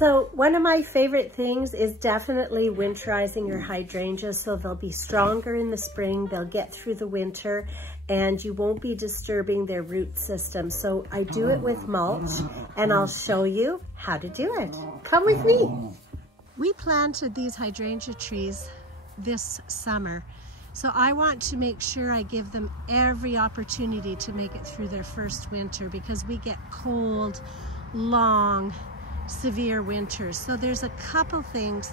So one of my favorite things is definitely winterizing your hydrangeas so they'll be stronger in the spring, they'll get through the winter, and you won't be disturbing their root system. So I do it with mulch, and I'll show you how to do it. Come with me. We planted these hydrangea trees this summer, so I want to make sure I give them every opportunity to make it through their first winter, because we get cold, long, severe winters. So there's a couple things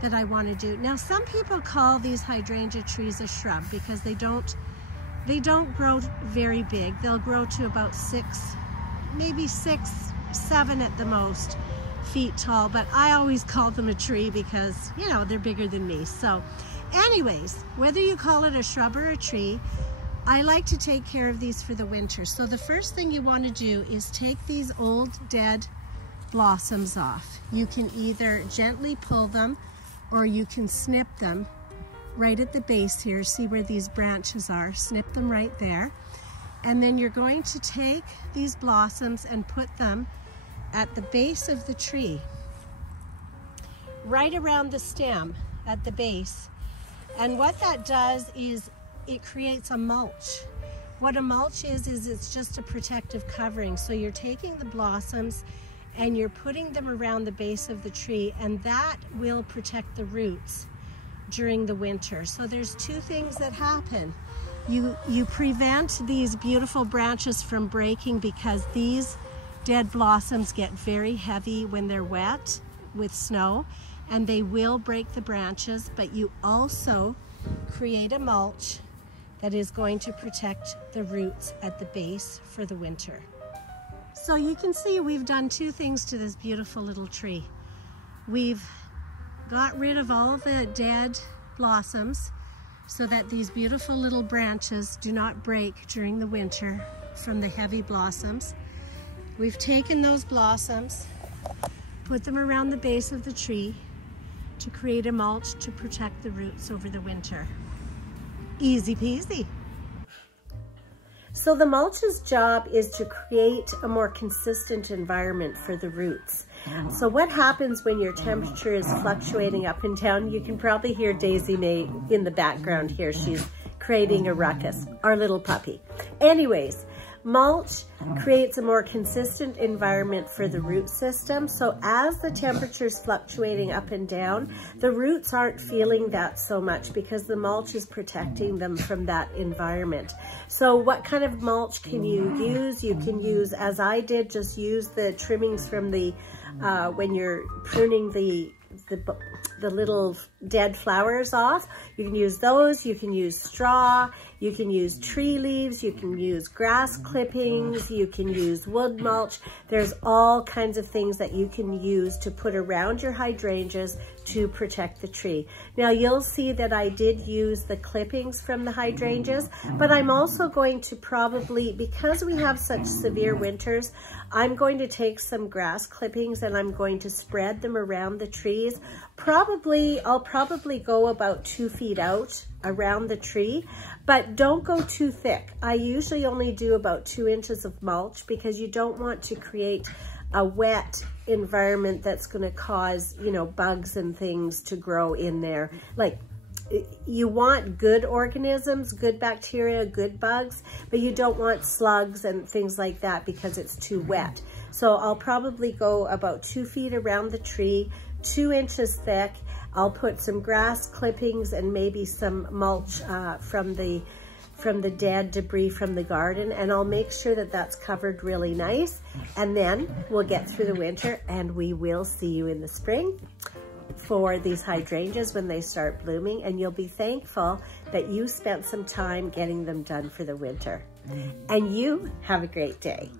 that I want to do. Now, some people call these hydrangea trees a shrub because they don't grow very big. They'll grow to about 6, maybe 6, 7 at the most feet tall, but I always call them a tree because, you know, they're bigger than me. So anyways, whether you call it a shrub or a tree, I like to take care of these for the winter. So the first thing you want to do is take these old dead blossoms off. You can either gently pull them or you can snip them right at the base here. See where these branches are? Snip them right there. And then you're going to take these blossoms and put them at the base of the tree, right around the stem at the base. And what that does is it creates a mulch. What a mulch is it's just a protective covering. So you're taking the blossoms and you're putting them around the base of the tree, and that will protect the roots during the winter. So there's two things that happen. You prevent these beautiful branches from breaking, because these dead blossoms get very heavy when they're wet with snow, and they will break the branches, but you also create a mulch that is going to protect the roots at the base for the winter. So you can see we've done two things to this beautiful little tree. We've got rid of all the dead blossoms so that these beautiful little branches do not break during the winter from the heavy blossoms. We've taken those blossoms, put them around the base of the tree to create a mulch to protect the roots over the winter. Easy peasy. So the mulch's job is to create a more consistent environment for the roots. So what happens when your temperature is fluctuating up and down? You can probably hear Daisy May in the background here. She's creating a ruckus, our little puppy. Anyways, mulch creates a more consistent environment for the root system. So as the temperature's fluctuating up and down, the roots aren't feeling that so much because the mulch is protecting them from that environment. So what kind of mulch can you use? You can use, as I did, just use the trimmings from the, when you're pruning the little dead flowers off. You can use those, you can use straw, you can use tree leaves, you can use grass clippings, you can use wood mulch. There's all kinds of things that you can use to put around your hydrangeas to protect the tree. Now you'll see that I did use the clippings from the hydrangeas, but I'm also going to probably, because we have such severe winters, I'm going to take some grass clippings and I'm going to spread them around the trees. I'll probably go about 2 feet out around the tree, but don't go too thick. I usually only do about 2 inches of mulch because you don't want to create a wet environment that's going to cause, you know, bugs and things to grow in there. Like, you want good organisms, good bacteria, good bugs, but you don't want slugs and things like that because it's too wet. So I'll probably go about 2 feet around the tree, 2 inches thick. I'll put some grass clippings and maybe some mulch from the dead debris from the garden, and I'll make sure that that's covered really nice. And then we'll get through the winter and we will see you in the spring for these hydrangeas when they start blooming, and you'll be thankful that you spent some time getting them done for the winter. And you have a great day.